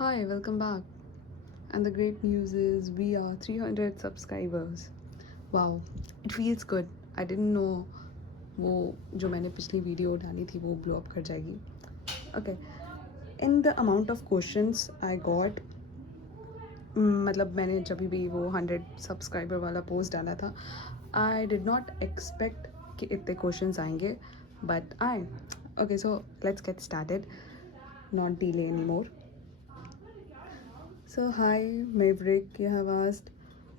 Hi, welcome back. And the great news is we are 300 subscribers. Wow, it feels good. I didn't know वो जो मैंने पिछली video डाली थी वो ब्लो अप कर जाएगी. Okay. In the amount of questions I got, मतलब मैंने जब भी वो 100 सब्सक्राइबर वाला पोस्ट डाला था, आई डिड नॉट एक्सपेक्ट कि इतने क्वेश्चंस आएंगे, बट आए. Okay, so let's get started, not delay any more. So, hi, Maverick, you have asked,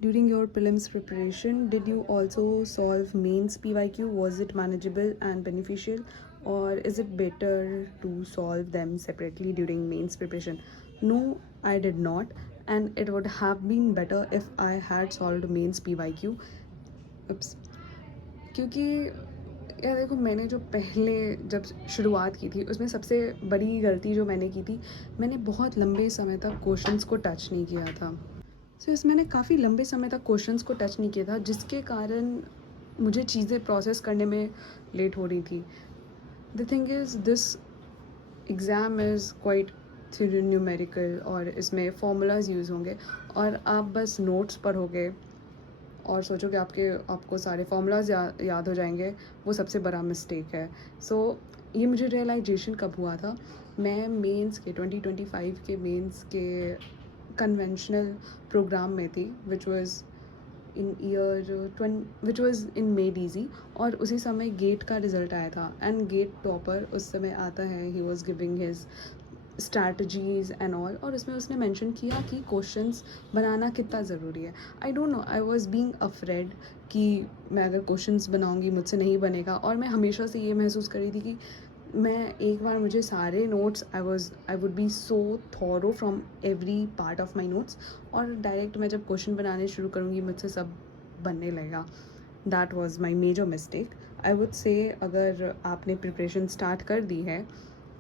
during your prelims preparation, did you also solve mains PYQ? Was it manageable and beneficial, or is it better to solve them separately during mains preparation? No, I did not, and it would have been better if I had solved mains PYQ. Oops. क्योंकि यार देखो, मैंने जो पहले जब शुरुआत की थी उसमें सबसे बड़ी गलती जो मैंने की थी, मैंने बहुत लंबे समय तक क्वेश्चंस को टच नहीं किया था. सो इसमें मैंने काफ़ी लंबे समय तक क्वेश्चंस को टच नहीं किया था, जिसके कारण मुझे चीज़ें प्रोसेस करने में लेट हो रही थी. The thing is this exam is quite numerical, और इसमें फॉर्मूलाज यूज़ होंगे, और आप बस नोट्स पढ़ोगे और सोचो कि आपको सारे फार्मूलाज याद हो जाएंगे. वो सबसे बड़ा मिस्टेक है. सो ये मुझे रियलाइजेशन कब हुआ था, मैं मेंस के 2025 के मेंस के कन्वेंशनल प्रोग्राम में थी, which was in may DG, और उसी समय गेट का रिज़ल्ट आया था, एंड गेट टॉपर उस समय आता है, he was giving his strategies and all, और उसमें उसने मेंशन किया कि क्वेश्चंस बनाना कितना ज़रूरी है. आई don't no, I was being afraid कि मैं अगर क्वेश्चंस बनाऊंगी मुझसे नहीं बनेगा, और मैं हमेशा से ये महसूस कर रही थी कि मैं एक बार मुझे सारे notes, I would B so thorough from every part of my notes, और डायरेक्ट मैं जब क्वेश्चन बनाने शुरू करूँगी मुझसे सब बनने लगेगा. That was my major mistake. I would say अगर आपने प्रिपरेशन स्टार्ट कर दी है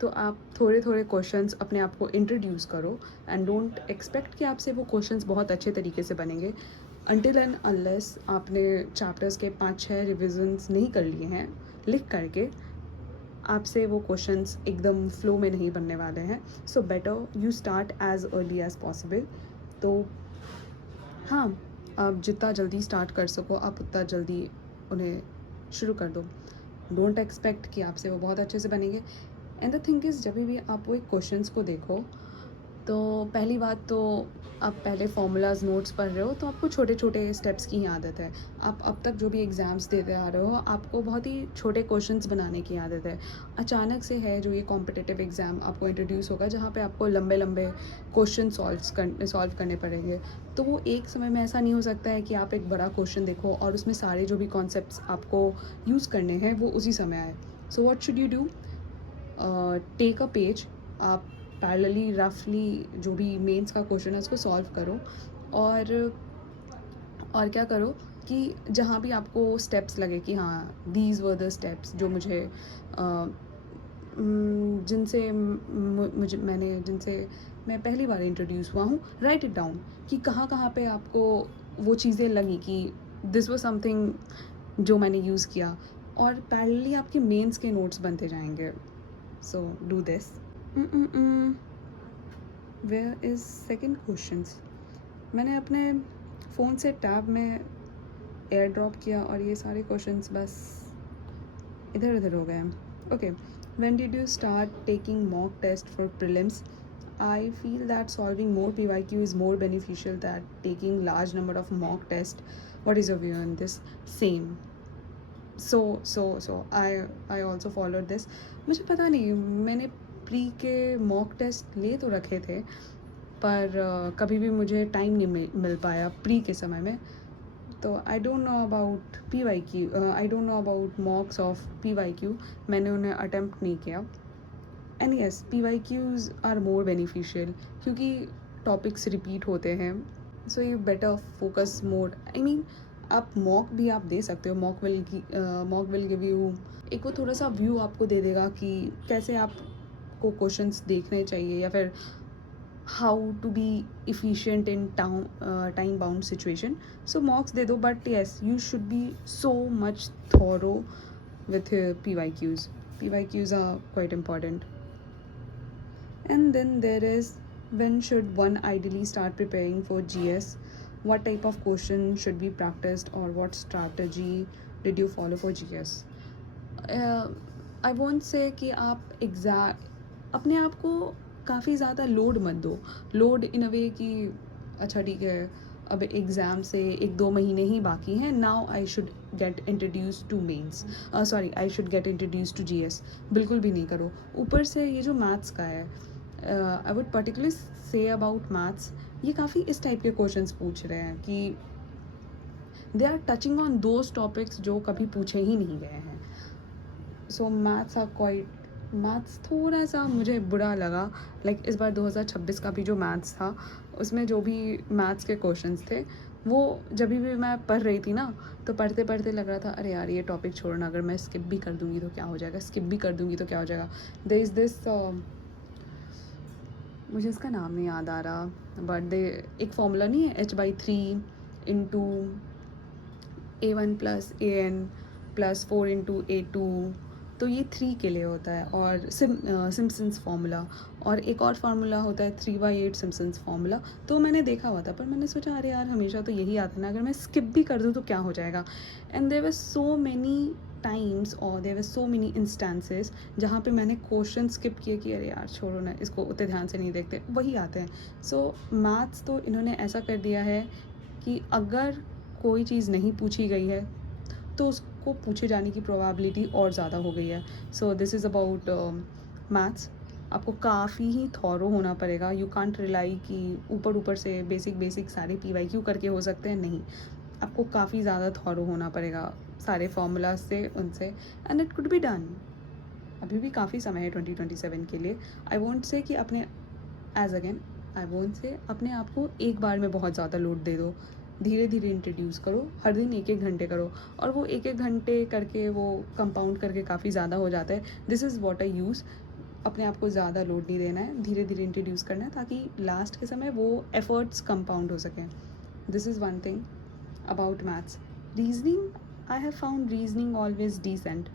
तो आप थोड़े थोड़े क्वेश्चंस अपने आप को इंट्रोड्यूस करो, एंड डोंट एक्सपेक्ट कि आपसे वो क्वेश्चंस बहुत अच्छे तरीके से बनेंगे अनटिल एंड अनलेस आपने चैप्टर्स के 5-6 रिविजन्स नहीं कर लिए हैं लिख करके. आपसे वो क्वेश्चंस एकदम फ्लो में नहीं बनने वाले हैं. So better you start as early as possible. तो हाँ, आप जितना जल्दी स्टार्ट कर सको आप उतना जल्दी उन्हें शुरू कर दो. डोंट एक्सपेक्ट कि आपसे वो बहुत अच्छे से बनेंगे. एंड द थिंग इज़, जब भी आप वो एक क्वेश्चंस को देखो, तो पहली बात तो आप पहले फार्मूलाज नोट्स पढ़ रहे हो तो आपको छोटे छोटे स्टेप्स की आदत है. आप अब तक जो भी एग्ज़ाम्स देते आ रहे हो आपको बहुत ही छोटे क्वेश्चंस बनाने की आदत है. अचानक से है जो ये कॉम्पिटिटिव एग्ज़ाम आपको इंट्रोड्यूस होगा, जहाँ पे आपको लंबे लंबे क्वेश्चन सॉल्व करने पड़ेंगे. तो वो एक समय में ऐसा नहीं हो सकता है कि आप एक बड़ा क्वेश्चन देखो और उसमें सारे जो भी कॉन्सेप्ट्स आपको यूज़ करने हैं वो उसी समय आए. So what should you do? Take a page, आप पैरेलली रफली जो भी मेंस का क्वेश्चन है उसको सॉल्व करो, और क्या करो कि जहाँ भी आपको स्टेप्स लगे कि हाँ दीज वर द स्टेप्स जो मुझे जिनसे मैं पहली बार इंट्रोड्यूस हुआ हूँ, राइट इट डाउन कि कहाँ कहाँ पे आपको वो चीज़ें लगी कि दिस वाज समथिंग जो मैंने यूज़ किया, और पैरेलली आपके मेंस के नोट्स बनते जाएंगे. So do this. Where is second questions? मैंने अपने फ़ोन से टैब में एयर ड्रॉप किया और ये सारे क्वेश्चंस बस इधर उधर हो गए. Okay, when did you start taking mock test for prelims? I feel that solving more PYQ is more beneficial than taking large number of mock test. What is your view on this? Same. So I also followed this. मुझे पता नहीं, मैंने pre के mock test ले तो रखे थे, पर कभी भी मुझे टाइम नहीं मिल पाया प्री के समय में. तो I don't know about I don't know about mocks of PYQ. मैंने उन्हें अटेम्प्ट नहीं किया. And yes, PYQs are more beneficial क्योंकि टॉपिक्स रिपीट होते हैं. So you better focus more. I mean, आप मॉक भी आप दे सकते हो. मॉक विल गिव यू एक वो थोड़ा सा व्यू आपको दे देगा कि कैसे आपको क्वेश्चंस देखने चाहिए, या फिर how to be efficient in time bound situation. So mocks दे दो, but yes you should be so much thorough with PYQs. PYQs are quite important. And then there is When should one ideally start preparing for GS? What type of question should be practiced, or what strategy did you follow for GS? I want से कि आप अपने आप को काफ़ी ज़्यादा load मत दो. लोड इन अ वे कि अच्छा ठीक है, अब एग्ज़ाम से 1-2 महीने ही बाकी हैं, now I should get introduce to mains, sorry I should get introduce to GS. बिल्कुल भी नहीं करो. ऊपर से ये जो मैथ्स का है, I would particularly say about maths, ये काफ़ी इस टाइप के क्वेश्चंस पूछ रहे हैं कि they are touching on those topics जो कभी पूछे ही नहीं गए हैं. सो मैथ्स थोड़ा सा मुझे बुरा लगा. लाइक इस बार 2026 का भी जो मैथ्स था, उसमें जो भी मैथ्स के क्वेश्चंस थे, वो जब भी मैं पढ़ रही थी ना, तो पढ़ते पढ़ते लग रहा था अरे यार ये टॉपिक छोड़ना, अगर मैं स्किप भी कर दूँगी तो क्या हो जाएगा, स्किप भी कर दूँगी तो क्या हो जाएगा. देयर इज़ दिस, मुझे इसका नाम नहीं याद आ रहा, बट एक फॉर्मूला नहीं है, h/3 इंटू a1+an+4 × a2, तो ये 3 के लिए होता है. और सिम्पसन्स फार्मूला, और एक और फार्मूला होता है 3/8 सिम्पसन्स फार्मूला. तो मैंने देखा हुआ था, पर मैंने सोचा अरे यार हमेशा तो यही आता है ना, अगर मैं स्किप भी कर दूँ तो क्या हो जाएगा. And there were so many times और there were so many instances जहाँ पे मैंने क्वेश्चन स्किप किए कि अरे यार छोड़ो ना, इसको उतने ध्यान से नहीं देखते, वही आते हैं. सो मैथ्स तो इन्होंने ऐसा कर दिया है कि अगर कोई चीज़ नहीं पूछी गई है तो उसको पूछे जाने की प्रोबेबिलिटी और ज़्यादा हो गई है. So this is about maths. आपको काफ़ी ही थॉरो होना पड़ेगा. यू कांट रिलाई कि ऊपर से बेसिक सारे PYQ करके हो सकते हैं, नहीं. आपको काफ़ी ज़्यादा थॉरो होना पड़ेगा सारे फार्मूला से, उनसे, and it could be done. अभी भी काफ़ी समय है 2027 के लिए. आई वोंट से कि अपने आई वोंट से अपने आप को एक बार में बहुत ज़्यादा लोड दे दो. धीरे धीरे इंट्रोड्यूस करो, हर दिन 1-1 घंटे करो, और वो 1-1 घंटे करके वो कंपाउंड करके काफ़ी ज़्यादा हो जाता है. This is what I use. अपने आप को ज़्यादा लोड नहीं देना है, धीरे धीरे इंट्रोड्यूस करना है, ताकि लास्ट के समय वो एफर्ट्स कंपाउंड हो सकें. This is one thing about maths. Reasoning, I have found reasoning always decent,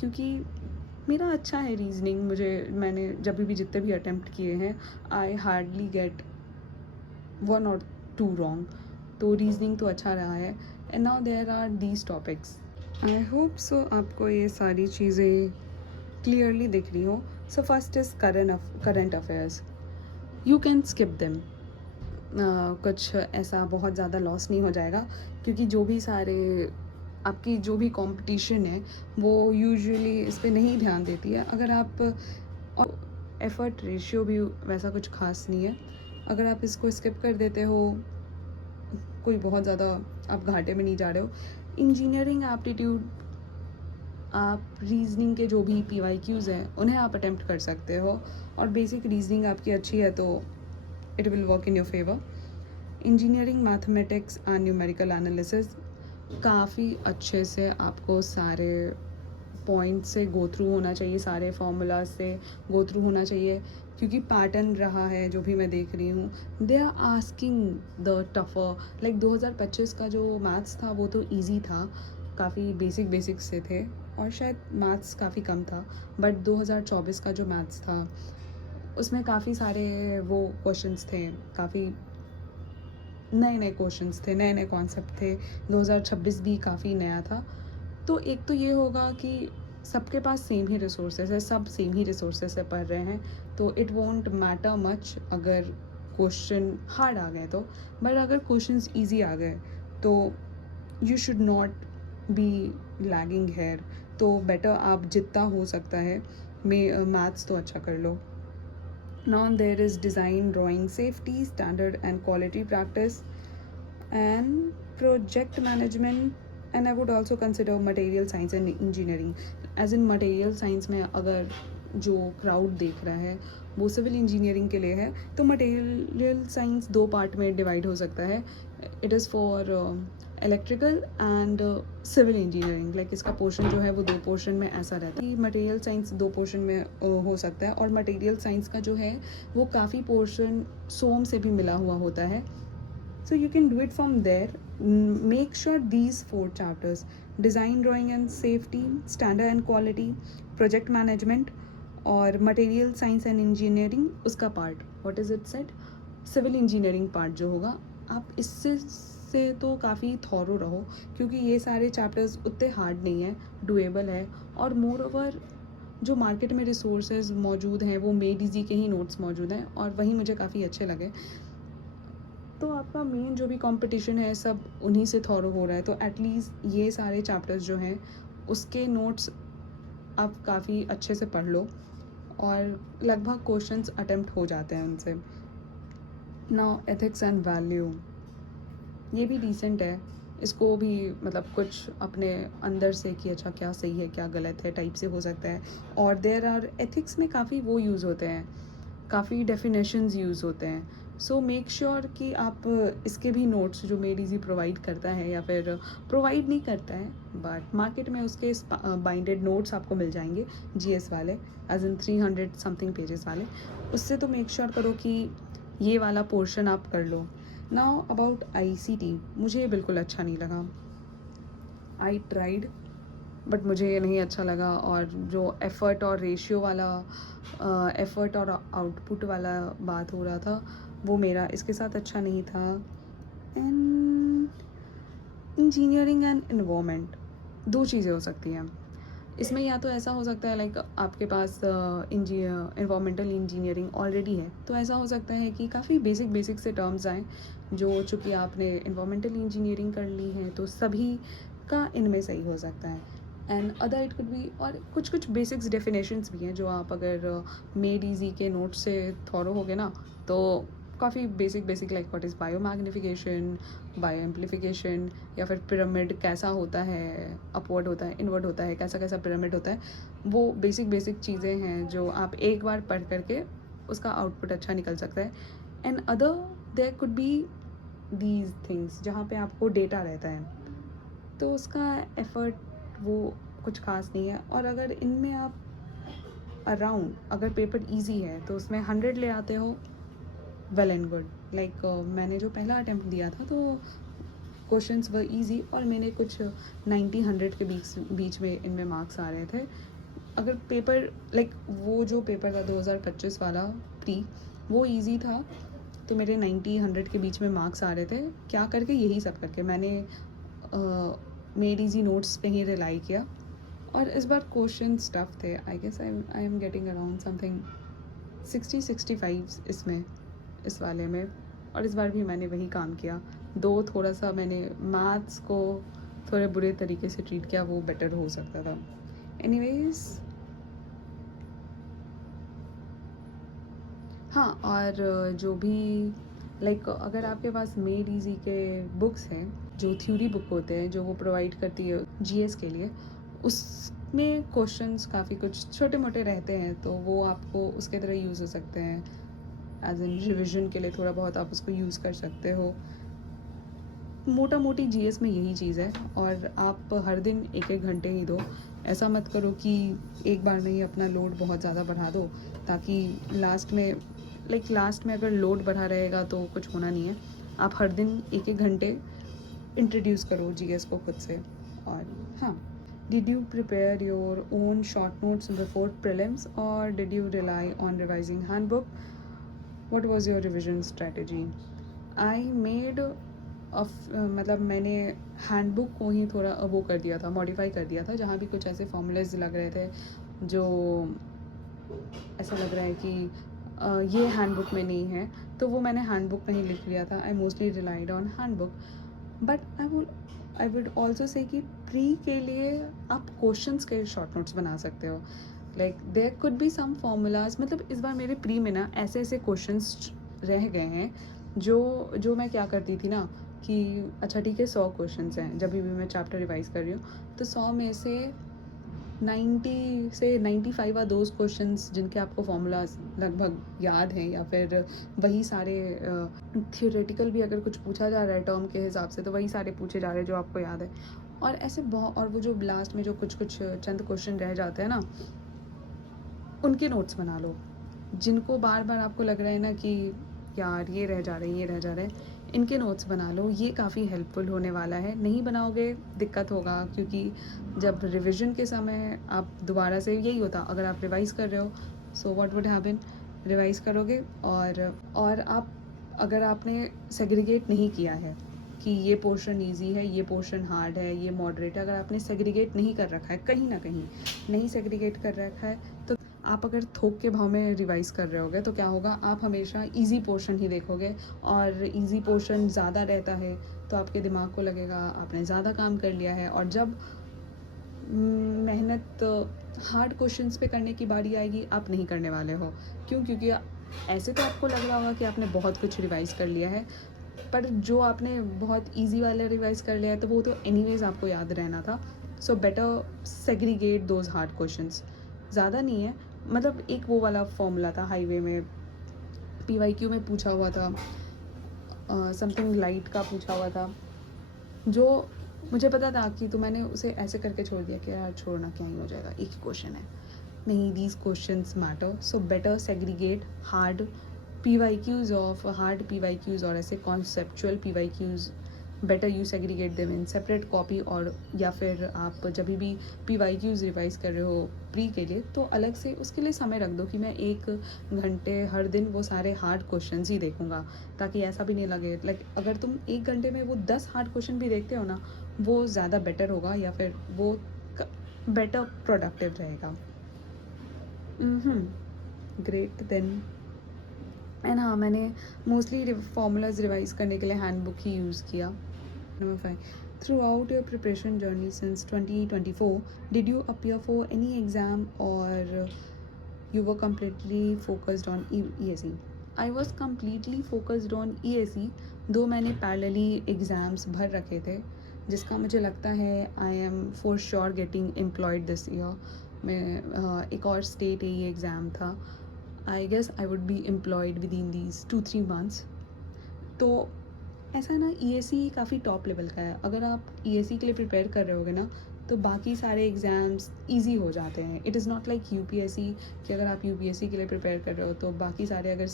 क्योंकि मेरा अच्छा है रीजनिंग. मैंने जब भी जितने भी अटैम्प्ट किए हैं, I hardly get 1 or 2 wrong. तो रीजनिंग तो अच्छा रहा है. And now there are these topics. I hope so आपको ये सारी चीज़ें क्लियरली दिख रही हो. So first is current affairs. You can skip them. कुछ ऐसा बहुत ज़्यादा लॉस नहीं हो जाएगा, क्योंकि जो भी सारे आपकी जो भी कंपटीशन है वो यूजुअली इस पे नहीं ध्यान देती है. अगर आप, और एफर्ट रेशियो भी वैसा कुछ खास नहीं है. अगर आप इसको स्किप कर देते हो, कोई बहुत ज़्यादा आप घाटे में नहीं जा रहे हो. इंजीनियरिंग एप्टीट्यूड, आप रीजनिंग के जो भी PYQs हैं उन्हें आप अटेम्प्ट कर सकते हो, और बेसिक रीजनिंग आपकी अच्छी है तो it will work in your favour. Engineering mathematics and numerical analysis, काफ़ी अच्छे से आपको सारे पॉइंट से गो थ्रू होना चाहिए, सारे फार्मूला से गो थ्रू होना चाहिए, क्योंकि पैटर्न रहा है जो भी मैं देख रही हूँ. They are asking the tougher. Like 2025 का जो मैथ्स था वो तो ईजी था, काफ़ी बेसिक से थे, और शायद मैथ्स काफ़ी कम था. बट 2024 का जो मैथ्स था उसमें काफ़ी सारे वो क्वेश्चंस थे, काफ़ी नए क्वेश्चंस थे, नए कॉन्सेप्ट थे. 2026 भी काफ़ी नया था. तो एक तो ये होगा कि सबके पास सेम ही रिसोर्सेज है, सब सेम ही रिसोर्सेज से पढ़ रहे हैं, तो इट वोंट मैटर मच अगर क्वेश्चन हार्ड आ गए तो. बट अगर क्वेश्चंस इजी आ गए तो you should not be lagging here. तो बेटर आप जितना हो सकता है मैथ्स तो अच्छा कर लो. Now there is design, drawing, safety, standard and quality practice, and project management, and I would also consider material science and engineering. As in material science में अगर जो क्राउड देख रहा है वो सिविल इंजीनियरिंग के लिए है, तो मटेरियल साइंस 2 पार्ट में डिवाइड हो सकता है. It is for electrical and civil engineering. Like इसका पोर्शन जो है वो 2 पोर्शन में ऐसा रहता है कि मटेरियल साइंस 2 पोर्शन में हो सकता है, और मटेरियल साइंस का जो है वो काफ़ी पोर्शन सोम से भी मिला हुआ होता है. So you can do it from there. Make sure these 4 chapters: design, drawing and safety, standard and quality, project management, और material science and engineering उसका part. What is it said? Civil engineering part जो होगा, आप इससे तो काफ़ी thorough रहो, क्योंकि ये सारे चैप्टर्स उतने हार्ड नहीं हैं, डुएबल है। और मोर ओवर जो मार्केट में रिसोर्सेज मौजूद हैं वो मेड इजी के ही नोट्स मौजूद हैं, और वही मुझे काफ़ी अच्छे लगे। तो आपका मेन जो भी कंपटीशन है सब उन्हीं से थॉरो हो रहा है, तो एटलीस्ट ये सारे चैप्टर्स जो हैं उसके नोट्स आप काफ़ी अच्छे से पढ़ लो, और लगभग क्वेश्चंस अटेम्प्ट हो जाते हैं उनसे। नाउ एथिक्स एंड वैल्यू, ये भी डिसेंट है, इसको भी मतलब कुछ अपने अंदर से कि अच्छा क्या सही है क्या गलत है टाइप से हो सकता है। और देयर आर एथिक्स में काफ़ी वो यूज़ होते हैं, काफ़ी डेफिनेशंस यूज़ होते हैं। सो मेक श्योर कि आप इसके भी नोट्स जो मेड इजी प्रोवाइड करता है, या फिर प्रोवाइड नहीं करता है बट मार्केट में उसके बाइंडेड नोट्स आपको मिल जाएंगे जीएस वाले, एज इन 300 समथिंग पेजेस वाले, उससे तो मेक श्योर करो कि ये वाला पोर्शन आप कर लो। नाउ अबाउट आईसीटी, मुझे ये बिल्कुल अच्छा नहीं लगा। आई ट्राइड बट मुझे ये नहीं अच्छा लगा, और जो एफ़र्ट और रेशियो वाला एफ़र्ट और आउटपुट वाला बात हो रहा था वो मेरा इसके साथ अच्छा नहीं था। एंड इंजीनियरिंग एंड इन्वायरमेंट, दो चीज़ें हो सकती हैं इसमें, या तो ऐसा हो सकता है लाइक आपके पास इन्वामेंटल इंजीनियरिंग ऑलरेडी है, तो ऐसा हो सकता है कि काफ़ी बेसिक से टर्म्स आएँ, जो चूँकि आपने इन्वामेंटल इंजीनियरिंग कर ली है तो सभी का इनमें सही हो सकता है। And other it could be, और कुछ बेसिक्स डेफिनेशंस भी हैं जो आप अगर मेड इजी के नोट से थॉरो होगे ना, तो काफ़ी basic like what is bio magnification, bio amplification, या फिर पिरामिड कैसा होता है, अपवर्ड होता है, इनवर्ड होता है, कैसा कैसा पिरामिड होता है, वो बेसिक चीज़ें हैं जो आप एक बार पढ़ करके उसका आउटपुट अच्छा निकल सकता है। And other there could be these things जहाँ पे आपको डेटा रहता है, तो उसका एफ़र्ट वो कुछ खास नहीं है। और अगर इनमें आप अराउंड, अगर पेपर इजी है तो उसमें 100 ले आते हो, वेल एंड गुड। लाइक मैंने जो पहला अटेम्प्ट दिया था तो क्वेश्चंस वर इजी, और मैंने कुछ 90-100 के बीच में इनमें मार्क्स आ रहे थे। अगर पेपर लाइक वो जो पेपर था 2025 वाला प्री, वो इजी था, तो मेरे 90-100 के बीच में मार्क्स आ रहे थे। क्या करके, यही सब करके मैंने मेड इजी नोट्स पे ही रिलाई किया, और इस बार क्वेश्चन टफ थे। I guess I am getting around something 60-65 इसमें, इस वाले में, और इस बार भी मैंने वही काम किया। दो थोड़ा सा मैंने मैथ्स को थोड़े बुरे तरीके से ट्रीट किया, वो बेटर हो सकता था। एनीवेज, हाँ, और जो भी लाइक अगर आपके पास मेड इजी के बुक्स हैं, जो थ्योरी बुक होते हैं जो वो प्रोवाइड करती है जीएस के लिए, उसमें क्वेश्चंस काफ़ी कुछ छोटे मोटे रहते हैं, तो वो आपको उसके तरह यूज़ हो सकते हैं, एज इन रिविजन के लिए थोड़ा बहुत आप उसको यूज़ कर सकते हो। मोटा मोटी जीएस में यही चीज़ है, और आप हर दिन 1-1 घंटे ही दो। ऐसा मत करो कि एक बार में ही अपना लोड बहुत ज़्यादा बढ़ा दो, ताकि लास्ट में अगर लोड बढ़ा रहेगा तो कुछ होना नहीं है। आप हर दिन 1-1 घंटे इंट्रोड्यूस करो जीएस को खुद से। और हाँ, did you prepare your own short notes before prelims, और did you rely on revising handbook? What was your revision strategy? I made मतलब मैंने हैंडबुक को ही थोड़ा वो कर दिया था, मॉडिफाई कर दिया था, जहाँ भी कुछ ऐसे फॉर्मूलेज लग रहे थे जो ऐसा लग रहा है कि ये हैंडबुक में नहीं है, तो वो मैंने हैंडबुक में ही लिख लिया था। I mostly relied on handbook, but I would also say कि प्री के लिए आप क्वेश्चंस के शॉर्ट नोट्स बना सकते हो। Like there could be some formulas, मतलब इस बार मेरे प्री में ना ऐसे ऐसे क्वेश्चंस रह गए हैं जो मैं क्या करती थी ना कि अच्छा ठीक है 100 क्वेश्चंस हैं, जब भी मैं चैप्टर रिवाइज कर रही हूँ तो 100 में से 90 से 95 आर दोज क्वेश्चंस जिनके आपको फार्मूलाज लगभग याद हैं, या फिर वही सारे थियोरेटिकल भी अगर कुछ पूछा जा रहा है टर्म के हिसाब से तो वही सारे पूछे जा रहे हैं जो आपको याद है। और ऐसे बहुत, और वो जो लास्ट में जो कुछ चंद क्वेश्चन रह जाते हैं ना, उनके नोट्स बना लो, जिनको बार बार आपको लग रहा है ना कि यार ये रह जा रहे हैं, इनके नोट्स बना लो। ये काफ़ी हेल्पफुल होने वाला है। नहीं बनाओगे दिक्कत होगा, क्योंकि जब रिवीजन के समय आप दोबारा से, यही होता अगर आप रिवाइज़ कर रहे हो, so what would happen, revise करोगे और आप अगर आपने सेग्रीगेट नहीं किया है कि ये पोर्शन इजी है, ये पोर्शन हार्ड है, ये मॉडरेट है, अगर आपने सेग्रीगेट नहीं कर रखा है, कहीं ना कहीं नहीं सेग्रीगेट कर रखा है, तो आप अगर थोक के भाव में रिवाइज कर रहे होगे तो क्या होगा, आप हमेशा इजी पोर्शन ही देखोगे, और इजी पोर्शन ज़्यादा रहता है तो आपके दिमाग को लगेगा आपने ज़्यादा काम कर लिया है, और जब मेहनत हार्ड क्वेश्चंस पे करने की बारी आएगी आप नहीं करने वाले हो। क्यों? क्योंकि ऐसे तो आपको लग रहा होगा कि आपने बहुत कुछ रिवाइज़ कर लिया है, पर जो आपने बहुत इजी वाला रिवाइज़ कर लिया है तो वो तो एनीवेज आपको याद रहना था। So better segregate those hard questions. ज़्यादा नहीं है, मतलब एक वो वाला फॉर्मूला था हाईवे में, PYQ में पूछा हुआ था, समथिंग लाइट का पूछा हुआ था, जो मुझे पता था कि, तो मैंने उसे ऐसे करके छोड़ दिया कि यार छोड़ना, क्या ही हो जाएगा, एक ही क्वेश्चन है। नहीं, these questions matter, so better segregate hard PYQs of hard PYQs और ऐसे conceptual PYQs, better you segregate them in separate copy, और या फिर आप जब भी PYQs रिवाइज कर रहे हो प्री के लिए तो अलग से उसके लिए समय रख दो कि मैं 1 घंटे हर दिन वो सारे हार्ड क्वेश्चंस ही देखूंगा, ताकि ऐसा भी नहीं लगे लाइक अगर तुम 1 घंटे में वो 10 हार्ड क्वेश्चन भी देखते हो ना, वो ज़्यादा बेटर होगा, या फिर वो बेटर प्रोडक्टिव रहेगा। Great then. एंड हाँ, मैंने मोस्टली फार्मूलाज रिवाइज करने के लिए हैंडबुक ही यूज़ किया। Number 5, throughout your preparation journey since 2024 did you appear for any exam और you were completely focused on ESE? I was completely focused on ESE, दो मैंने पैरेलली एग्ज़ाम्स भर रखे थे, जिसका मुझे लगता है I am for sure getting employed this year. मैं एक और स्टेट ये एग्ज़ाम था, I guess I would be employed within these 2-3 months. तो ऐसा ना, ESE काफ़ी टॉप लेवल का है, अगर आप ESE के लिए प्रिपेयर कर रहे होगे ना तो बाकी सारे एग्ज़ाम्स इजी हो जाते हैं। It is not like UPSC कि अगर आप UPSC के लिए प्रिपेयर कर रहे हो तो बाकी सारे, अगर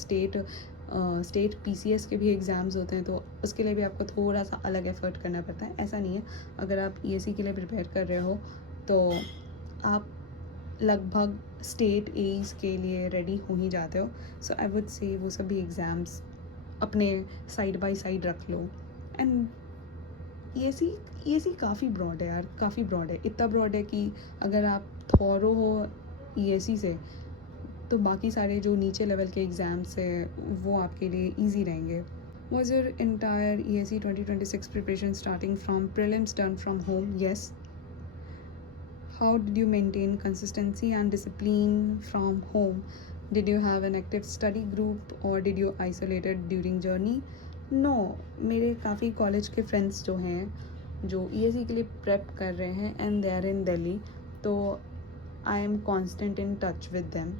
स्टेट PCS के भी एग्ज़ाम्स होते हैं तो उसके लिए भी आपको थोड़ा सा अलग एफर्ट करना पड़ता है। ऐसा नहीं है, अगर आप ESE के लिए प्रिपेयर कर रहे हो तो आप लगभग स्टेट एज के लिए रेडी हो ही जाते हो। सो आई वुड से वो सभी एग्ज़ाम्स अपने साइड बाय साइड रख लो। एंड ESE काफ़ी ब्रॉड है यार, काफ़ी ब्रॉड है, इतना ब्रॉड है कि अगर आप थॉरो हो ESE से तो बाकी सारे जो नीचे लेवल के एग्ज़ाम्स हैं वो आपके लिए ईजी रहेंगे। Was your entire ESE 2026 preparation starting from prelims done from home? Yes. How did you maintain consistency and discipline from home? Did you have an active study group or did you isolated during journey? No, मेरे काफ़ी college के friends जो हैं जो ESE के लिए prep कर रहे हैं and they are in Delhi, तो I am constant in touch with them.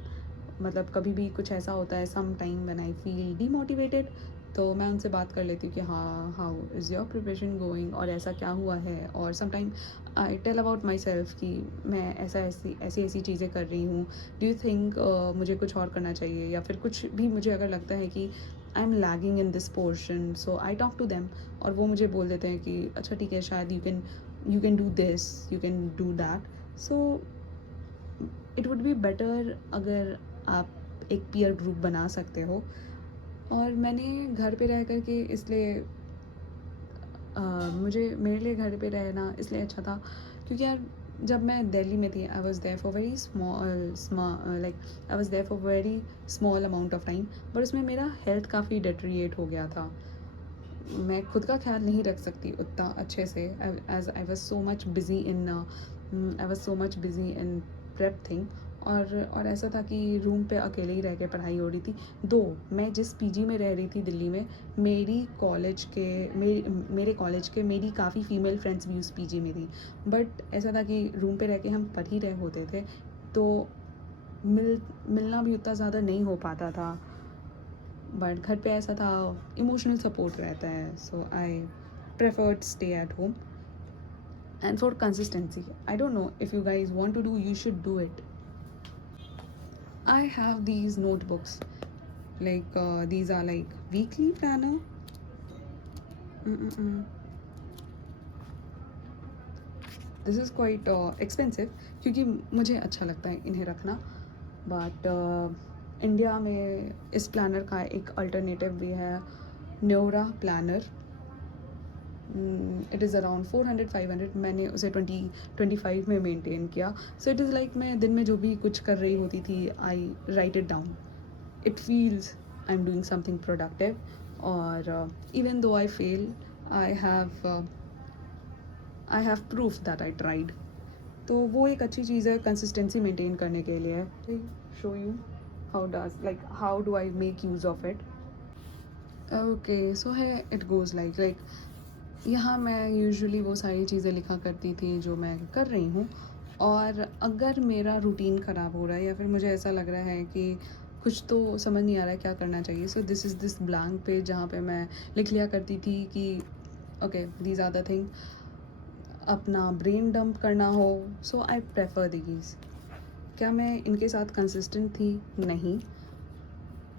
मतलब कभी भी कुछ ऐसा होता है, some time when I feel demotivated, तो मैं उनसे बात कर लेती हूँ कि हाँ, how is your preparation going, और ऐसा क्या हुआ है, और some time I tell about myself कि मैं ऐसी चीज़ें कर रही हूँ, डू यू थिंक मुझे कुछ और करना चाहिए, या फिर कुछ भी मुझे अगर लगता है कि I am lagging in this portion, so I talk to them, और वो मुझे बोल देते हैं कि अच्छा ठीक है, शायद you can do this, you can do that. So it would be better अगर आप एक पीयर ग्रुप बना सकते हो। और मैंने घर पे रह कर के इसलिए मुझे मेरे लिए घर पे रहना इसलिए अच्छा था क्योंकि यार जब मैं दिल्ली में थी I was there for very small amount of time, but उसमें मेरा हेल्थ काफ़ी डिटेरिएट हो गया था। मैं खुद का ख्याल नहीं रख सकती उतना अच्छे से, as I was so much busy in prep thing. और ऐसा था कि रूम पे अकेले ही रह के पढ़ाई हो रही थी। दो मैं जिस PG में रह रही थी दिल्ली में, मेरे कॉलेज के मेरी काफ़ी फ़ीमेल फ्रेंड्स भी उस PG में थी, बट ऐसा था कि रूम पे रह के हम पढ़ ही रहे होते थे, तो मिलना भी उतना ज़्यादा नहीं हो पाता था। बट घर पे ऐसा था, इमोशनल सपोर्ट रहता है, so I preferred stay at home. And for consistency, I don't know if you guys want to do, you should do it. I have these notebooks, like these are like weekly planner. This is quite expensive क्योंकि मुझे अच्छा लगता है इन्हें रखना, but India में इस planner का एक अल्टरनेटिव भी है, न्योरा प्लानर. It is around 400-500. मैंने उसे 20-25 में मेंटेन किया. सो इट इज़ लाइक मैं दिन में जो भी कुछ कर रही होती थी, I write it down. It feels I am doing something productive. और even though I fail, I have proof that I tried. तो वो एक अच्छी चीज़ है कंसिस्टेंसी मेंटेन करने के लिए. Show you how do I make use of it. Okay, so here it goes like यहाँ मैं यूजुअली वो सारी चीज़ें लिखा करती थी जो मैं कर रही हूँ. और अगर मेरा रूटीन ख़राब हो रहा है या फिर मुझे ऐसा लग रहा है कि कुछ तो समझ नहीं आ रहा है क्या करना चाहिए, सो दिस ब्लैंक पेज जहाँ पे मैं लिख लिया करती थी कि okay these are the thing. अपना ब्रेन डंप करना हो, सो आई प्रेफर दीज. क्या मैं इनके साथ कंसिस्टेंट थी? नहीं.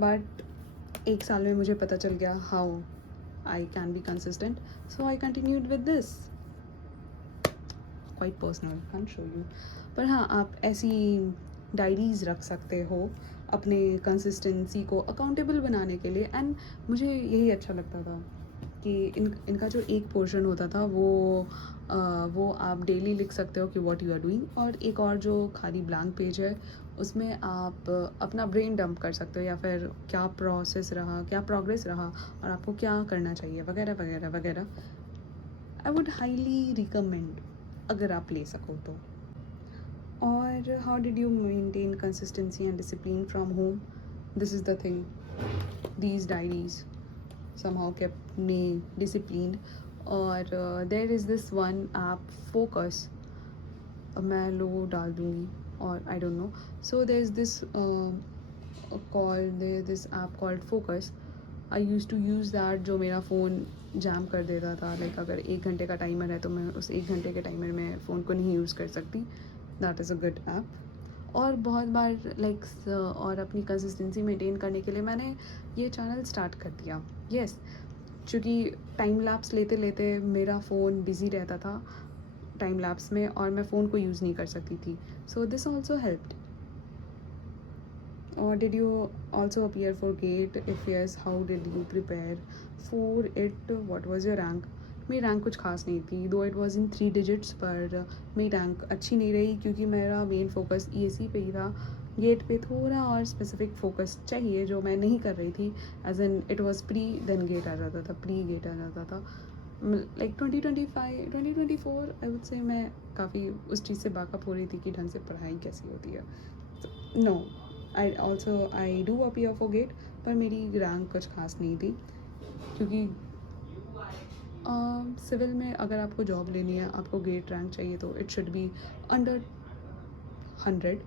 बट एक साल में मुझे पता चल गया how I can be consistent, so I continued with this. Quite personal, can't show you. पर हाँ, आप ऐसी डायरीज़ रख सकते हो अपने कंसिस्टेंसी को अकाउंटेबल बनाने के लिए. एंड मुझे यही अच्छा लगता था कि इनका जो एक पोर्शन होता था वो आप डेली लिख सकते हो कि व्हाट यू आर डूइंग. और एक और जो खाली ब्लैंक पेज है उसमें आप अपना ब्रेन डंप कर सकते हो या फिर क्या प्रोसेस रहा, क्या प्रोग्रेस रहा और आपको क्या करना चाहिए वगैरह वगैरह वगैरह. आई वुड हाईली रिकमेंड अगर आप ले सको तो. और how did you maintain consistency and discipline from home? This is the thing. These diaries somehow kept me disciplined. और there is this one app Focus. मैं लोगो डाल दूँगी और I don't know. So there is this this app called Focus. I used to use that, जो मेरा phone jam कर देता था. लाइक अगर 1 घंटे का टाइमर है तो मैं उस 1 घंटे के टाइमर में फ़ोन को नहीं यूज़ कर सकती. That is a good app. और बहुत बार और अपनी कंसिस्टेंसी मेंटेन करने के लिए मैंने ये चैनल स्टार्ट कर दिया. येस, क्योंकि टाइम लैप्स लेते लेते मेरा फ़ोन बिज़ी रहता था टाइम लैप्स में और मैं फ़ोन को यूज़ नहीं कर सकती थी. So this also helped. और did you also appear for GATE? If yes, how did you prepare for it? What was your rank? मेरी रैंक कुछ खास नहीं थी, दो इट वाज इन 3 डिजिट्स. पर मेरी रैंक अच्छी नहीं रही क्योंकि मेरा मेन फोकस ईएससी पे ही था. गेट पे थोड़ा और स्पेसिफिक फोकस चाहिए जो मैं नहीं कर रही थी. As in it was pre, then GATE आ जाता था, प्री गेट आ जाता था. लाइक 2024 आई वुड से मैं काफ़ी उस चीज़ से बाकअप हो रही थी कि ढंग से पढ़ाई कैसी होती है. No, I do appear for GATE, पर मेरी रैंक कुछ खास नहीं थी क्योंकि सिविल में अगर आपको जॉब लेनी है, आपको गेट रैंक चाहिए तो इट शुड बी अंडर 100,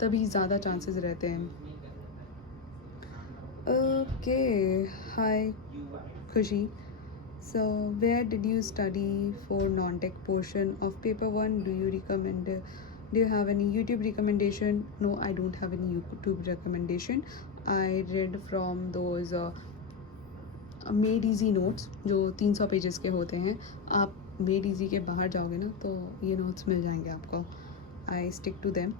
तभी ज़्यादा चांसेस रहते हैं. Okay, hi Khushi. So where did you study for non tech portion of paper 1? Do you have any YouTube recommendation? No, I don't have any YouTube recommendation. I read from those made easy notes जो 300 pages के होते हैं. आप made easy के बाहर जाओगे ना तो ये नोट्स मिल जाएंगे आपको. I stick to them.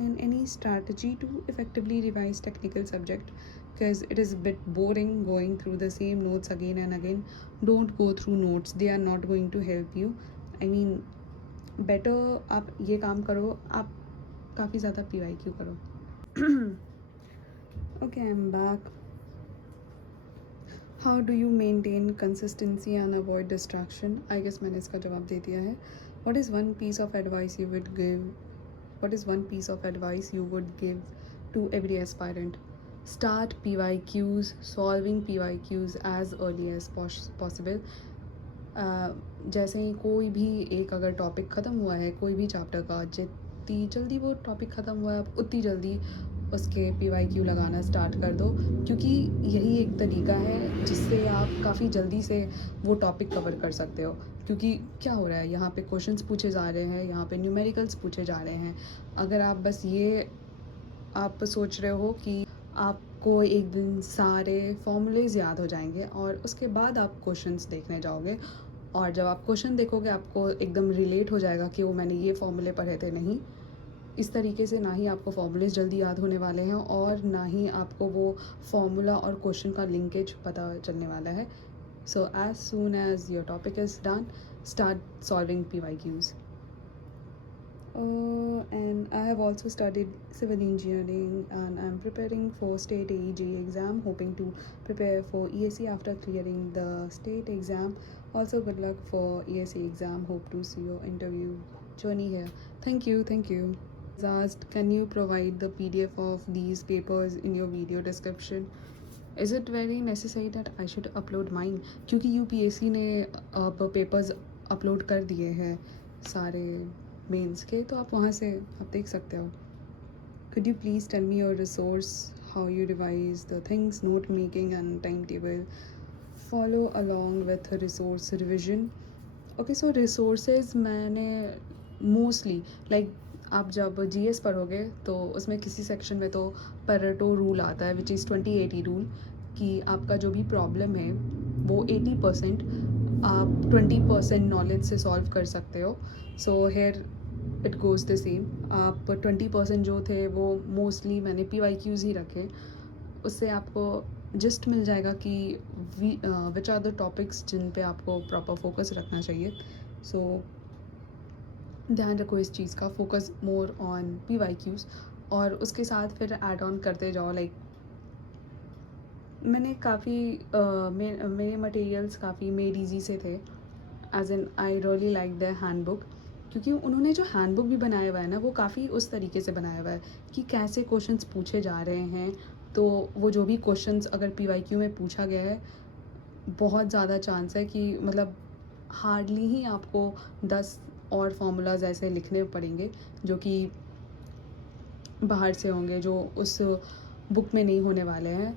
And any strategy to effectively revise technical subject? Because it is bit boring going through the same notes again and again. Don't go through notes, they are not going to help you. I mean better आप ये काम करो, आप काफ़ी ज़्यादा PYQ करो. Okay, I am back. How do you maintain consistency and avoid distraction? I guess मैंने इसका जवाब दे दिया है. What is one piece of advice you would give to every aspirant? Start PYQs, solving PYQs as early as possible. जैसे ही कोई भी एक अगर टॉपिक ख़त्म हुआ है, कोई भी चैप्टर का, जितनी जल्दी वो टॉपिक ख़त्म हुआ है आप उतनी जल्दी उसके PYQ लगाना स्टार्ट कर दो. क्योंकि यही एक तरीका है जिससे आप काफ़ी जल्दी से वो टॉपिक कवर कर सकते हो. क्योंकि क्या हो रहा है, यहाँ पे क्वेश्चंस पूछे जा रहे हैं, यहाँ पे न्यूमेरिकल्स पूछे जा रहे हैं. अगर आप बस ये आप सोच रहे हो कि आपको एक दिन सारे फॉर्मूलेज याद हो जाएंगे और उसके बाद आप क्वेश्चंस देखने जाओगे, और जब आप क्वेश्चन देखोगे आपको एकदम रिलेट हो जाएगा कि वो मैंने ये फॉर्मूले पढ़े थे. नहीं, इस तरीके से ना ही आपको फॉर्मूलेज जल्दी याद होने वाले हैं और ना ही आपको वो फॉर्मूला और क्वेश्चन का लिंकेज पता चलने वाला है. So as soon as your topic is done, start solving PYQs. And I have also studied civil engineering and I'm preparing for state AEG exam, hoping to prepare for ESE after clearing the state exam. Also, good luck for ESE exam. Hope to see your interview journey here. Thank you. Thank you. Asked, can you provide the PDF of these papers in your video description? Is it very necessary that I should upload mine? क्योंकि UPSC ने अब papers upload कर दिए हैं सारे mains के, तो आप वहाँ से आप देख सकते हो. Could you please tell me your resource, how you revise the things, note making and timetable, follow along with resource revision. Okay, so resources मैंने mostly like आप जब GS पढ़ोगे तो उसमें किसी सेक्शन में तो पेरेटो रूल आता है, विच इज़ 20-80 रूल, कि आपका जो भी प्रॉब्लम है वो 80% आप 20% नॉलेज से सॉल्व कर सकते हो. So here it goes the same. आप 20% जो थे वो मोस्टली मैंने PYQs ही रखे. उससे आपको जस्ट मिल जाएगा कि विच आर द टॉपिक्स जिन पे आपको प्रॉपर फोकस रखना चाहिए. सो ध्यान रखो इस चीज़ का, फोकस मोर ऑन PYQs और उसके साथ फिर ऐड ऑन करते जाओ. लाइक मैंने काफ़ी मेरे मटेरियल्स काफ़ी मेड ईजी से थे, as in I really like the handbook, क्योंकि उन्होंने जो हैंडबुक भी बनाया हुआ है ना वो काफ़ी उस तरीके से बनाया हुआ है कि कैसे क्वेश्चंस पूछे जा रहे हैं. तो वो जो भी क्वेश्चंस अगर PYQ में पूछा गया है, बहुत ज़्यादा चांस है कि मतलब हार्डली ही आपको 10 और फार्मूलाज ऐसे लिखने पड़ेंगे जो कि बाहर से होंगे, जो उस बुक में नहीं होने वाले हैं.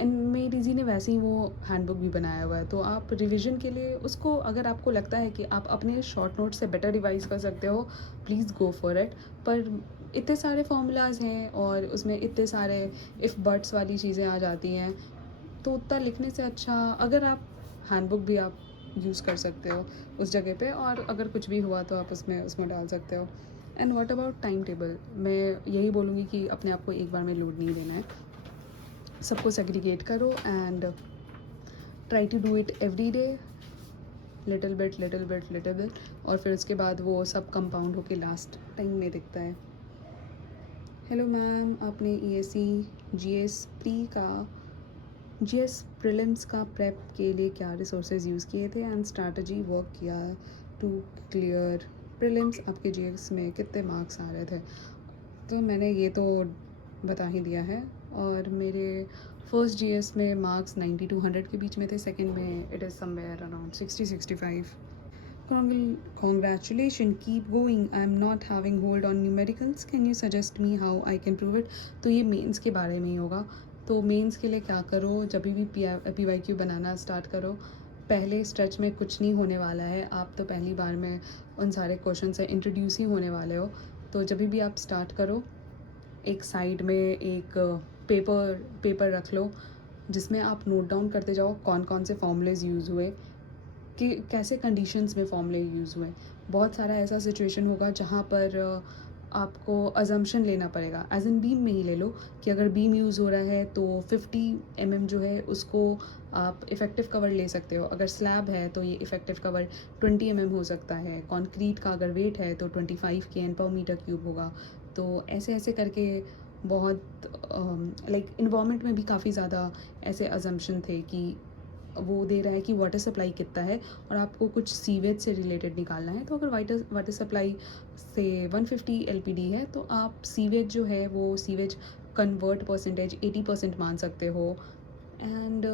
एंड मेड इजी ने वैसे ही वो हैंडबुक भी बनाया हुआ है, तो आप रिवीजन के लिए उसको, अगर आपको लगता है कि आप अपने शॉर्ट नोट से बेटर रिवाइज कर सकते हो, प्लीज़ गो फॉर इट. पर इतने सारे फार्मूलाज हैं और उसमें इतने सारे इफ़ बट्स वाली चीज़ें आ जाती हैं, तो उतना लिखने से अच्छा अगर आप हैंडबुक भी आप यूज़ कर सकते हो उस जगह पे, और अगर कुछ भी हुआ तो आप उसमें डाल सकते हो. And what about time table, मैं यही बोलूँगी कि अपने आप को एक बार में लोड नहीं देना है, सबको सेग्रीगेट करो and try to do it every day, little bit, और फिर उसके बाद वो सब कंपाउंड होके लास्ट टाइम में दिखता है. हेलो मैम, आपने GS प्रीलिम्स का प्रेप के लिए क्या रिसोर्सेज यूज़ किए थे एंड स्ट्रैटेजी वर्क किया टू क्लियर प्रीलिम्स? आपके GS में कितने मार्क्स आ रहे थे? तो मैंने ये तो बता ही दिया है. और मेरे फर्स्ट GS में मार्क्स 90 to 100 के बीच में थे, सेकंड में it is somewhere around 60-65. Congratulations, keep going. I am not having hold on numericals. Can you suggest me how I can prove it? तो ये मेंस के बारे में ही होगा. तो मेंस के लिए क्या करो, जब भी PYQ बनाना स्टार्ट करो, पहले स्ट्रेच में कुछ नहीं होने वाला है, आप तो पहली बार में उन सारे क्वेश्चन से इंट्रोड्यूस ही होने वाले हो. तो जब भी आप स्टार्ट करो, एक साइड में एक पेपर रख लो जिसमें आप नोट डाउन करते जाओ कौन कौन से फॉर्मूलेज यूज़ हुए, कि कैसे कंडीशंस में फॉर्मूले यूज़ हुए. बहुत सारा ऐसा सिचुएशन होगा जहाँ पर आपको अजम्पशन लेना पड़ेगा, एज इन बीम में ही ले लो कि अगर बीम यूज़ हो रहा है तो 50 mm जो है उसको आप इफ़ेक्टिव कवर ले सकते हो. अगर स्लैब है तो ये इफ़ेक्टिव कवर 20 mm हो सकता है. कॉन्क्रीट का अगर वेट है तो 25 kN/m³ होगा. तो ऐसे ऐसे करके बहुत लाइक इन्वायरमेंट में भी काफ़ी ज़्यादा ऐसे अजम्पशन थे कि वो दे रहा है कि वाटर सप्लाई कितना है और आपको कुछ सीवेज से रिलेटेड निकालना है. तो अगर वाटर सप्लाई से 150 LPD है तो आप सीवेज जो है वो सीवेज कन्वर्ट परसेंटेज 80% मान सकते हो. एंड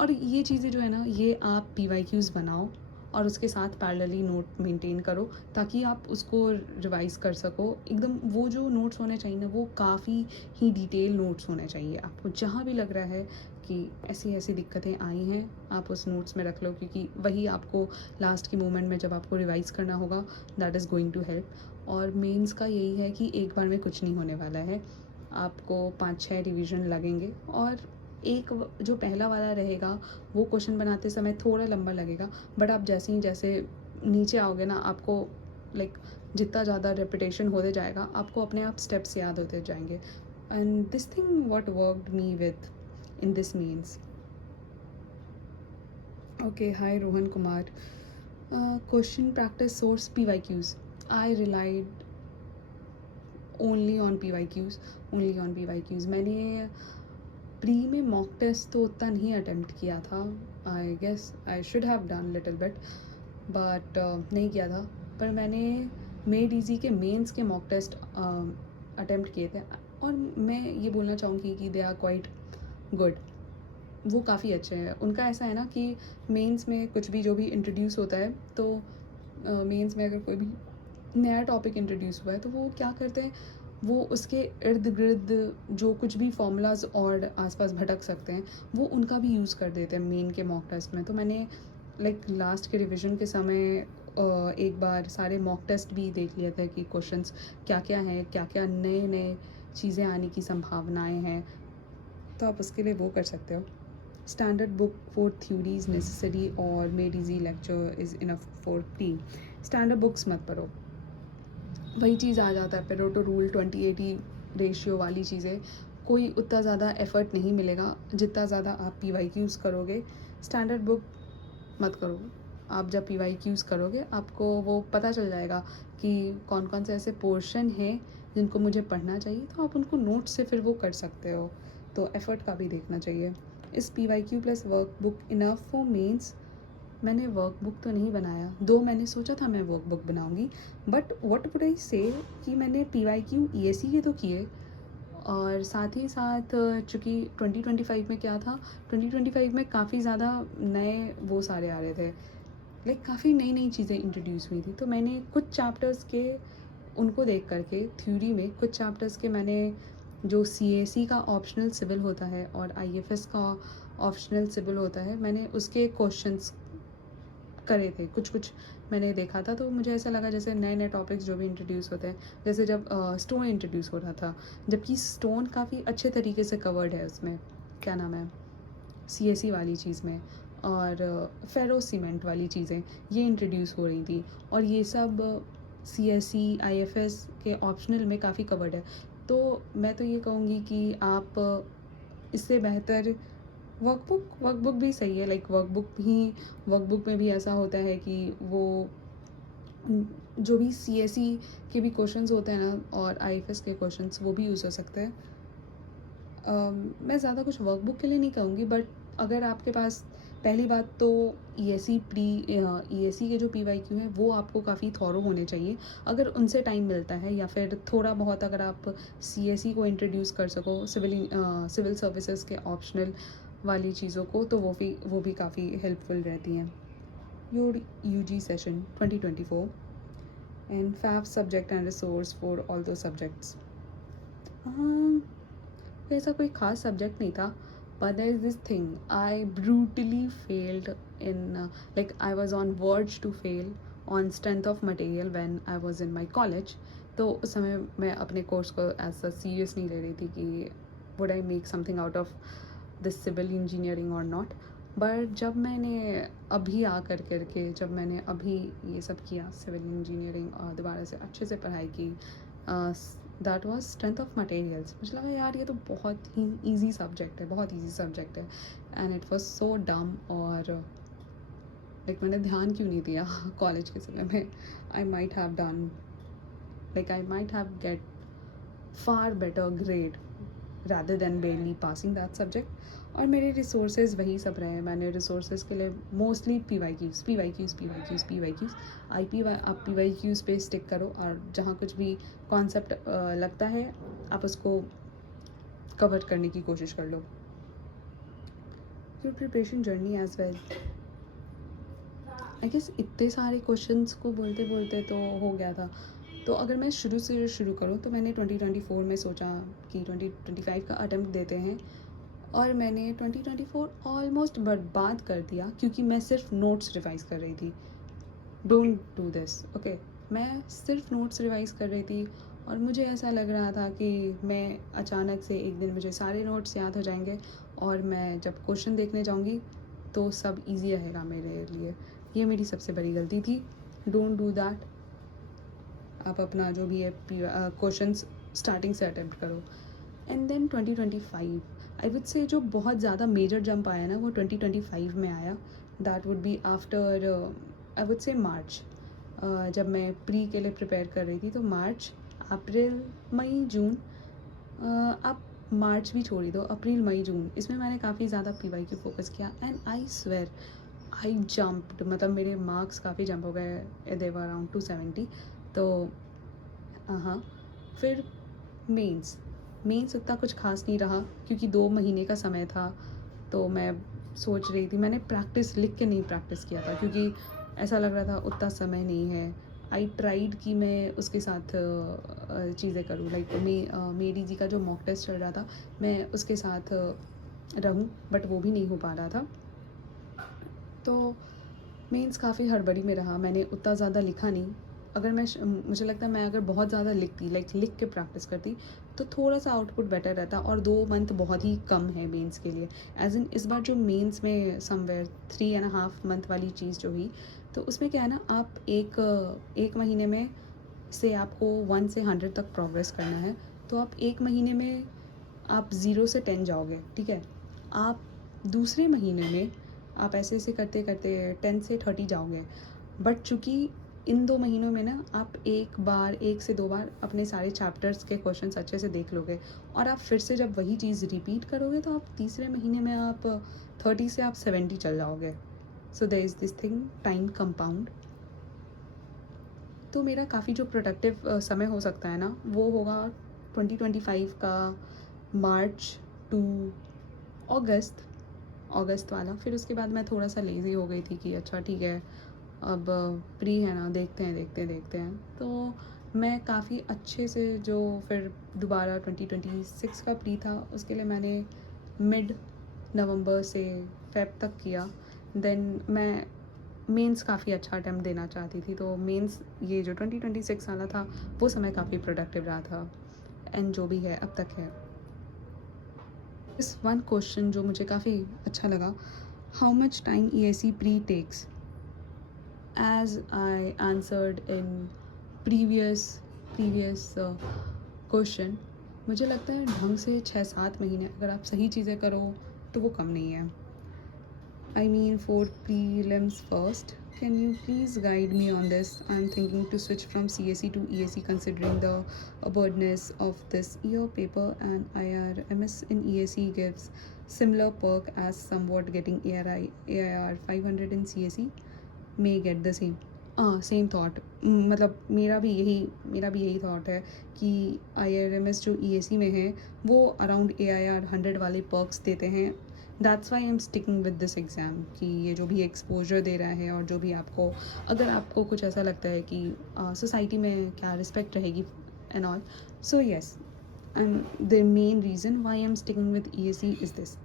और ये चीज़ें जो है ना, ये आप PYQs बनाओ और उसके साथ पैरेलली नोट मेंटेन करो ताकि आप उसको रिवाइज़ कर सको. एकदम वो जो नोट्स होने चाहिए ना, वो काफ़ी ही डिटेल नोट्स होने चाहिए. आपको जहाँ भी लग रहा है कि ऐसी ऐसी दिक्कतें आई हैं, आप उस नोट्स में रख लो, क्योंकि वही आपको लास्ट के मोमेंट में जब आपको रिवाइज़ करना होगा, that is going to help. और मेंस का यही है कि एक बार में कुछ नहीं होने वाला है, आपको 5-6 रिवीजन लगेंगे. और एक जो पहला वाला रहेगा वो क्वेश्चन बनाते समय थोड़ा लंबा लगेगा, बट आप जैसे नीचे आओगे ना, आपको लाइक जितना ज़्यादा रेपिटेशन होते जाएगा आपको अपने आप स्टेप्स याद होते जाएंगे. And this thing what worked me with in this means. Okay, hi Rohan Kumar. Question practice source PYQs. I relied only on PYQs. Only on PYQs. मैंने प्री में मॉक टेस्ट तो उतना नहीं अटेम्प्ट किया था. I guess I should have done little bit, but नहीं किया था. पर मैंने मेड इजी के मेंस के मॉक टेस्ट अटेम्प्ट किए थे, और मैं ये बोलना चाहूँगी कि दे आर क्वाइट गुड. वो काफ़ी अच्छे हैं. उनका ऐसा है ना कि मेंस में कुछ भी जो भी इंट्रोड्यूस होता है, तो मेंस में अगर कोई भी नया टॉपिक इंट्रोड्यूस हुआ है तो वो क्या करते हैं, वो उसके इर्द गिर्द जो कुछ भी फॉर्मूलाज और आसपास भटक सकते हैं वो उनका भी यूज़ कर देते हैं मेन के मॉक टेस्ट में. तो मैंने लाइक लास्ट के रिवीजन के समय एक बार सारे मॉक टेस्ट भी देख लिया था कि क्वेश्चंस क्या क्या हैं, क्या क्या नए नए चीज़ें आने की संभावनाएं हैं. तो आप उसके लिए वो कर सकते हो. Standard book for theory is necessary और Made Easy lecture is enough for pre. Standard books मत पढ़ो. वही चीज़ आ जाता है पेरोटो रूल 20-80 रेशियो वाली चीज़ें. कोई उतना ज़्यादा एफर्ट नहीं मिलेगा जितना ज़्यादा आप PYQs करोगे. स्टैंडर्ड बुक मत करो. आप जब PYQs करोगे आपको वो पता चल जाएगा कि कौन कौन से ऐसे पोर्शन हैं जिनको मुझे पढ़ना चाहिए, तो आप उनको नोट से फिर वो कर सकते हो. तो एफ़र्ट का भी देखना चाहिए. इस PYQ plus workbook enough for mains. मैंने वर्कबुक तो नहीं बनाया, दो मैंने सोचा था मैं वर्कबुक बनाऊंगी, बट व्हाट वुड आई से कि मैंने PYQ ESE के तो किए, और साथ ही साथ चूँकि 2025 में क्या था, 2025 में काफ़ी ज़्यादा नए वो सारे आ रहे थे, लाइक काफ़ी नई नई चीज़ें इंट्रोड्यूस हुई थी. तो मैंने कुछ चैप्टर्स के उनको देख करके थ्योरी में कुछ चैप्टर्स के मैंने जो CAC का ऑप्शनल सिविल होता है और IFS का ऑप्शनल सिविल होता है, मैंने उसके क्वेश्चंस करे थे. कुछ कुछ मैंने देखा था, तो मुझे ऐसा लगा जैसे नए नए टॉपिक्स जो भी इंट्रोड्यूस होते हैं, जैसे जब स्टोन इंट्रोड्यूस हो रहा था, जबकि स्टोन काफ़ी अच्छे तरीके से कवर्ड है उसमें, क्या नाम है, CAC वाली चीज़ में, और फेरो सीमेंट वाली चीज़ें ये इंट्रोड्यूस हो रही थी, और ये सब CSE IFS के ऑप्शनल में काफ़ी कवर्ड है. तो मैं तो ये कहूँगी कि आप इससे बेहतर वर्कबुक भी सही है. लाइक वर्कबुक में भी ऐसा होता है कि वो जो भी CSE के भी क्वेश्चंस होते हैं ना, और IFS के क्वेश्चंस वो भी यूज़ हो सकते हैं. मैं ज़्यादा कुछ वर्कबुक के लिए नहीं कहूँगी, बट अगर आपके पास, पहली बात तो ESE के जो PYQ हैं वो आपको काफ़ी थॉरो होने चाहिए. अगर उनसे टाइम मिलता है, या फिर थोड़ा बहुत अगर आप CSE को इंट्रोड्यूस कर सको, सिविल सर्विसेज के ऑप्शनल वाली चीज़ों को, तो वो भी काफ़ी हेल्पफुल रहती हैं. Your UG session 2024 and fab subject and resource for all two subjects. ऐसा कोई ख़ास सब्जेक्ट नहीं था, but there is this thing, I brutally failed in like I was on verge to fail on strength of material when I was in my college. तो उस समय मैं अपने कोर्स को ऐसा सीरियस नहीं ले रही थी कि would I make something out of this civil engineering or not. But जब मैंने अभी जब मैंने अभी ये सब किया, सिविल इंजीनियरिंग, और दोबारा से अच्छे से पढ़ाई की, that was strength of materials. मुझे लगा यार ये तो बहुत ही ईजी सब्जेक्ट है, बहुत ईजी सब्जेक्ट है, एंड इट वाज सो डम. और लाइक मैंने ध्यान क्यों नहीं दिया कॉलेज के समय में. I might have get far better grade rather than barely passing that subject. और मेरे रिसोर्सेज वही सब रहे. मैंने रिसोर्सेज के लिए मोस्टली PYQs. आप PYQs पे स्टिक करो, और जहाँ कुछ भी कॉन्सेप्ट लगता है आप उसको कवर करने की कोशिश कर लो. Your preparation journey as well. I guess इतने सारे क्वेश्चंस को बोलते बोलते तो हो गया था. तो अगर मैं शुरू करूँ तो मैंने 2024 में सोचा कि 2025 का अटेम्प्ट देते हैं, और मैंने 2024 ऑलमोस्ट बर्बाद कर दिया क्योंकि मैं सिर्फ नोट्स रिवाइज़ कर रही थी. Don't do this, okay. मैं सिर्फ नोट्स रिवाइज़ कर रही थी, और मुझे ऐसा लग रहा था कि मैं अचानक से एक दिन मुझे सारे नोट्स याद हो जाएंगे, और मैं जब क्वेश्चन देखने जाऊँगी तो सब ईजी रहेगा मेरे लिए. ये मेरी सबसे बड़ी गलती थी. Don't do that. आप अपना जो भी है क्वेश्चंस स्टार्टिंग से अटेम्प्ट करो। And then 2025 I would say जो बहुत ज़्यादा मेजर जंप आया ना वो 2025 में आया। That would be after I would say March. जब मैं प्री के लिए प्रिपेयर कर रही थी तो मार्च, अप्रैल, मई, जून, आप मार्च भी छोड़ ही दो, अप्रैल, मई, जून, इसमें मैंने काफ़ी ज़्यादा पीवाई की फोकस किया। And I swear I jumped, मतलब मेरे मार्क्स काफ़ी जंप हो गए, दे वर अराउंड 270। तो हाँ, फिर मेंस मेंस उतना कुछ खास नहीं रहा क्योंकि 2 महीने का समय था। तो मैं सोच रही थी, मैंने प्रैक्टिस लिख के नहीं प्रैक्टिस किया था क्योंकि ऐसा लग रहा था उतना समय नहीं है। आई ट्राइड कि मैं उसके साथ चीज़ें करूँ, लाइक मेरी जी का जो मॉक टेस्ट चल रहा था मैं उसके साथ रहूँ, बट वो भी नहीं हो पा रहा था। तो मेंस काफ़ी हड़बड़ी में रहा, मैंने उतना ज़्यादा लिखा नहीं। अगर मुझे लगता है मैं अगर बहुत ज़्यादा लिखती, लाइक लिख के प्रैक्टिस करती, तो थोड़ा सा आउटपुट बेटर रहता। और 2 मंथ बहुत ही कम है मेंस के लिए। एज इन इस बार जो मेंस में समवेयर 3.5 मंथ वाली चीज़ जो हुई, तो उसमें क्या है ना, आप एक महीने में से आपको 1 से 100 तक प्रोग्रेस करना है। तो आप 1 महीने में आप 0 से 10 जाओगे, ठीक है। आप दूसरे महीने में आप ऐसे ऐसे करते करते 10 से 30 जाओगे। बट चूँकि इन 2 महीनों में ना आप एक से दो बार अपने सारे चैप्टर्स के क्वेश्चंस अच्छे से देख लोगे, और आप फिर से जब वही चीज़ रिपीट करोगे तो आप तीसरे महीने में आप 30 से आप 70 चल जाओगे। So there is this thing, time compound. तो मेरा काफ़ी जो प्रोडक्टिव समय हो सकता है ना वो होगा 2025 का मार्च टू अगस्त वाला। फिर उसके बाद मैं थोड़ा सा लेज़ी हो गई थी कि अच्छा ठीक है, अब प्री है ना, देखते हैं। तो मैं काफ़ी अच्छे से जो फिर दोबारा 2026 का प्री था उसके लिए मैंने मिड नवंबर से फेब तक किया। देन मैं मेंस काफ़ी अच्छा अटैम्प्ट देना चाहती थी, तो मेंस ये जो 2026 वाला था वो समय काफ़ी प्रोडक्टिव रहा था। एंड जो भी है अब तक है। इस वन क्वेश्चन जो मुझे काफ़ी अच्छा लगा, how much time ESE pre takes? As I answered in previous question, मुझे लगता है ढंग से 6-7 महीने अगर आप सही चीज़ें करो तो वो कम नहीं है। I mean for prelims first, can you please guide me on this? I'm thinking to switch from CSE to ESE considering the awkwardness of this year paper, and IRMS in ESE gives similar perk as somewhat getting AIR 500 in CSE may get the same. Same thought, मतलब मेरा भी यही thought है कि IRMS जो ESE में है वो अराउंड AIR 100 वाले पर्क्स देते हैं। That's why I am sticking with this exam कि ये जो भी एक्सपोजर दे रहा है और जो भी आपको, अगर आपको कुछ ऐसा लगता है कि सोसाइटी में क्या रिस्पेक्ट रहेगी and all, so yes, and the main reason why I am sticking with ESE is this.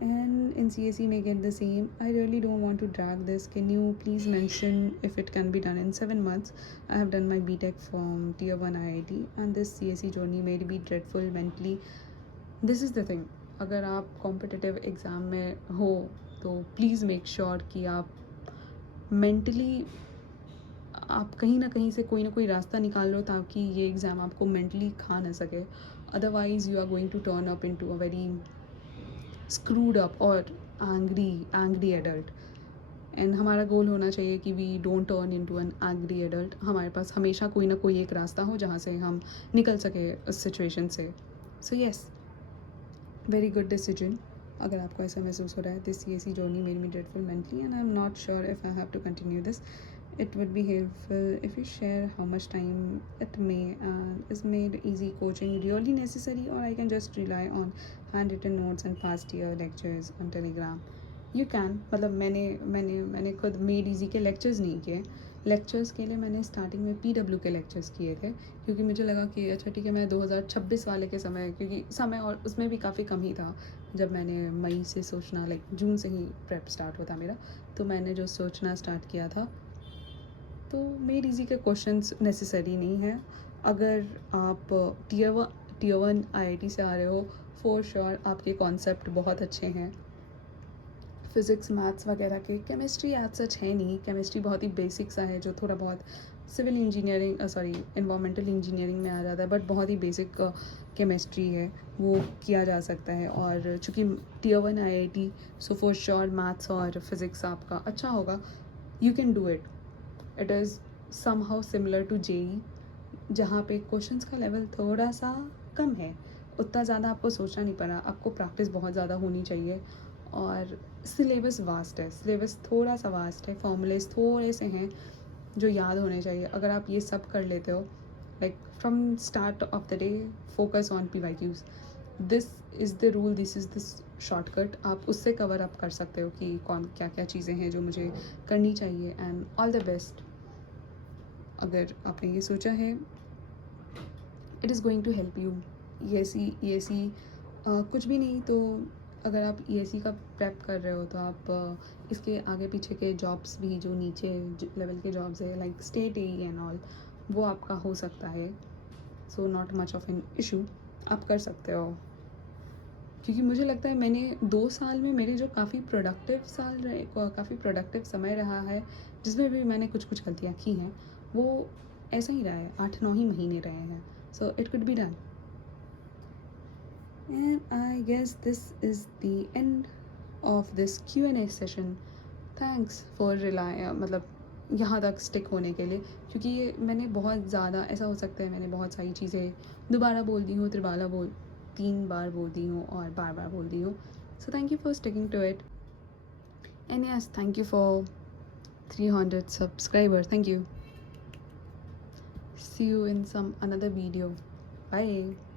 And in CSE may get the same. I really don't want to drag this. Can you please mention if it can be done in 7 months? I have done my BTech from tier 1 IIT and this CSE journey may be dreadful mentally. This is the thing, अगर आप competitive exam में हो तो please make sure कि आप mentally आप कहीं ना कहीं से कोई ना कोई रास्ता निकाल लो ताकि ये एग्ज़ाम आपको मेंटली खा ना सके। Otherwise you are going to turn up into a very screwed up और एंग्री एडल्ट। एंड हमारा गोल होना चाहिए कि we don't turn into an angry adult. हमारे पास हमेशा कोई ना कोई एक रास्ता हो जहाँ से हम निकल सके उस सिचुएशन से। So yes, very good decision. अगर आपको ऐसा महसूस हो रहा है this CSE journey made me dreadful mentally and I am not sure if I have to continue this, it would be helpful if you share how much time it may and is made easy coaching really necessary, or I can just rely on handwritten notes and past year lectures on Telegram. You can, मतलब मैंने खुद made Easy के lectures नहीं किए। Lectures के लिए मैंने starting में PW के लेक्चर्स किए थे क्योंकि मुझे लगा कि अच्छा ठीक है, मैं 2026 वाले के समय, क्योंकि समय और उसमें भी काफ़ी कम ही था जब मैंने मई से सोचना, लाइक जून से ही प्रेप स्टार्ट हुआ था मेरा, तो मैंने जो सोचना स्टार्ट किया था। तो मेड इजी के क्वेश्चंस नेसेसरी नहीं है। अगर आप टीयर 1 IIT से आ रहे हो, फॉर श्योर आपके कॉन्सेप्ट बहुत अच्छे हैं फिज़िक्स मैथ्स वगैरह के। केमिस्ट्री एज सच है नहीं, केमिस्ट्री बहुत ही बेसिक सा है जो थोड़ा बहुत सिविल इंजीनियरिंग एनवायरमेंटल इंजीनियरिंग में आ जाता है, बट बहुत ही बेसिक केमिस्ट्री है, वो किया जा सकता है। और चूँकि tier 1 IIT, so for sure maths और फिज़िक्स आपका अच्छा होगा। You can do it. It is somehow similar to JEE, जहाँ पे क्वेश्चंस का लेवल थोड़ा सा कम है, उतना ज़्यादा आपको सोचना नहीं पड़ा, आपको प्रैक्टिस बहुत ज़्यादा होनी चाहिए। और सिलेबस वास्ट है, सिलेबस थोड़ा सा वास्ट है, फॉर्मूलेस थोड़े से हैं जो याद होने चाहिए। अगर आप ये सब कर लेते हो, like from start of the day focus on PYQs, this is the rule, this is the shortcut. आप उससे कवर अप कर सकते हो कि कौन क्या क्या चीज़ें हैं जो मुझे करनी चाहिए। And all the best. अगर आपने ये सोचा है, it is going to help you. ESE कुछ भी नहीं तो अगर आप ESE का प्रेप कर रहे हो तो आप इसके आगे पीछे के जॉब्स भी जो नीचे लेवल के जॉब्स है, like state AE and all, वो आपका हो सकता है। So not much of an issue, आप कर सकते हो। क्योंकि मुझे लगता है मैंने 2 साल में मेरे जो काफ़ी प्रोडक्टिव साल रहे, काफ़ी प्रोडक्टिव समय रहा है, जिसमें भी मैंने कुछ कुछ गलतियाँ की हैं, वो ऐसा ही रहा है, 8-9 ही महीने रहे हैं। So it could be done. And I guess this is the end of this Q&A session. Thanks for मतलब यहाँ तक स्टिक होने के लिए, क्योंकि ये मैंने बहुत ज़्यादा, ऐसा हो सकता है मैंने बहुत सारी चीज़ें दोबारा बोल दी हूँ, 3 बार बोल दी हूँ और बार बार बोल दी हूँ। So thank you for sticking to it, and yes, thank you for 300 subscribers. Thank you. See you in some another video. Bye.